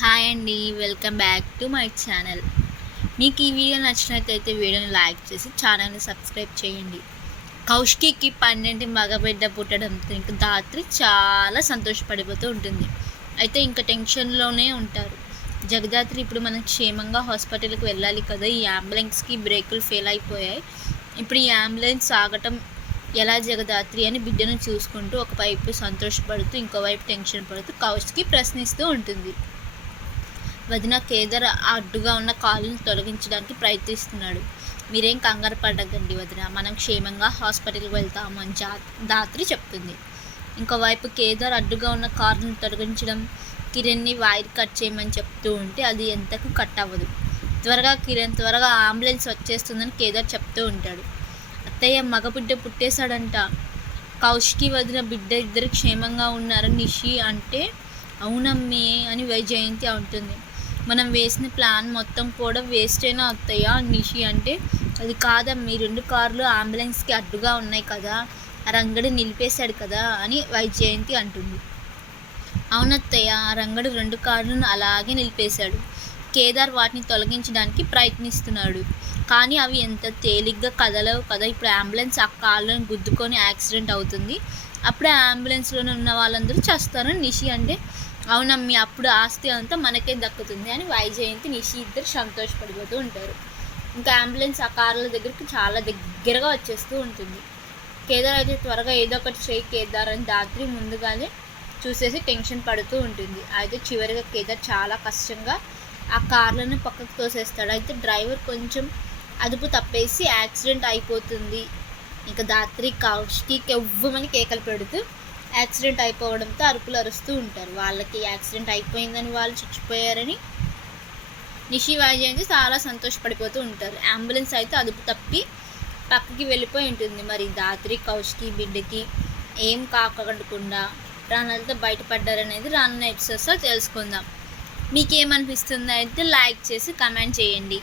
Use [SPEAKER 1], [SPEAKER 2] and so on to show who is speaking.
[SPEAKER 1] Hi అండి welcome back to my channel. మీకు ఈ వీడియో నచ్చినట్లయితే వీడియోని లైక్ చేసి ఛానల్ని సబ్స్క్రైబ్ చేయండి. కౌష్కికి పన్నెండు మగబిడ్డ పుట్టడంతో ఇంకా దాత్రి చాలా సంతోషపడిపోతూ ఉంటుంది. అయితే ఇంకా టెన్షన్లోనే ఉంటారు. జగదాత్రి ఇప్పుడు మనం క్షేమంగా హాస్పిటల్కి వెళ్ళాలి కదా ఈ అంబులెన్స్కి బ్రేకులు ఫెయిల్ అయిపోయాయి. ఇప్పుడు ఈ అంబులెన్స్ ఆగటం ఎలా జగదాత్రి అని బిడ్డను చూసుకుంటూ ఒకవైపు సంతోషపడుతూ ఇంకోవైపు టెన్షన్ పడుతూ కౌష్కి ప్రశ్నిస్తూ ఉంటుంది. వదిన కేదార్ అడ్డుగా ఉన్న కాలుని తొలగించడానికి ప్రయత్నిస్తున్నాడు. మీరేం కంగారు పడకండి వదిన మనం క్షేమంగా హాస్పిటల్కి వెళ్తాము అని జా దాత్రి చెప్తుంది. ఇంకోవైపు కేదార్ అడ్డుగా ఉన్న కారును తొలగించడం కిరణ్ని వైర్ కట్ చేయమని చెప్తూ ఉంటే అది ఎంతకు కట్ అవ్వదు. త్వరగా కిరణ్ త్వరగా అంబులెన్స్ వచ్చేస్తుందని కేదార్ చెప్తూ ఉంటాడు. అత్తయ్య మగబిడ్డ పుట్టేశాడంట. కౌష్కి వదిన బిడ్డ ఇద్దరు క్షేమంగా ఉన్నారని నిషి అంటే అవునమ్మే అని వైజయంతి అంటుంది. మనం వేసిన ప్లాన్ మొత్తం కూడా వేస్ట్ అయినా వస్తాయా నిషి అంటే అది కాదమ్మి రెండు కార్లు అంబులెన్స్కి అడ్డుగా ఉన్నాయి కదా ఆ రంగడు నిలిపేశాడు కదా అని వైజయంతి అంటుంది. అవునత్తయ్య ఆ రంగడు రెండు కార్లను అలాగే నిలిపేశాడు. కేదార్ వాటిని తొలగించడానికి ప్రయత్నిస్తున్నాడు. కానీ అవి ఎంత తేలిగ్గా కదలవు కదా ఇప్పుడు అంబులెన్స్ ఆ కార్లను గుద్దుకొని యాక్సిడెంట్ అవుతుంది. అప్పుడే అంబులెన్స్లోనే ఉన్న వాళ్ళందరూ చేస్తారని నిషి అంటే అవునమ్మి అప్పుడు ఆస్తి అంతా మనకే దక్కుతుంది అని వైజయంతి నిషి ఇద్దరు సంతోషపడిపోతూ ఉంటారు. ఇంకా అంబులెన్స్ ఆ కార్ల దగ్గరికి చాలా దగ్గరగా వచ్చేస్తూ ఉంటుంది. కేదార్ అయితే త్వరగా ఏదో ఒకటి చేయి కేదార్ అని దాత్రి ముందుగానే చూసేసి టెన్షన్ పడుతూ ఉంటుంది. అయితే చివరిగా కేదార్ చాలా కష్టంగా ఆ కార్లను పక్కకు తోసేస్తాడు. అయితే డ్రైవర్ కొంచెం అదుపు తప్పేసి యాక్సిడెంట్ అయిపోతుంది. ఇంకా దాత్రి కౌష్కి ఎవ్వమని కేకలు పెడుతూ యాక్సిడెంట్ అయిపోవడంతో అరుపులు అరుస్తూ ఉంటారు. వాళ్ళకి యాక్సిడెంట్ అయిపోయిందని వాళ్ళు చచ్చిపోయారని నిషి వైజయంతి చాలా సంతోషపడిపోతూ ఉంటారు. అంబులెన్స్ అయితే అదుపు తప్పి పక్కకి వెళ్ళిపోయి ఉంటుంది. మరి దాత్రి కౌష్కి బిడ్డకి ఏం కాకుండా ప్రాణాలతో బయటపడ్డారనేది రానున్న ఎపిసోడ్స్లో తెలుసుకుందాం. మీకేమనిపిస్తుందో అయితే లైక్ చేసి కమెంట్ చేయండి.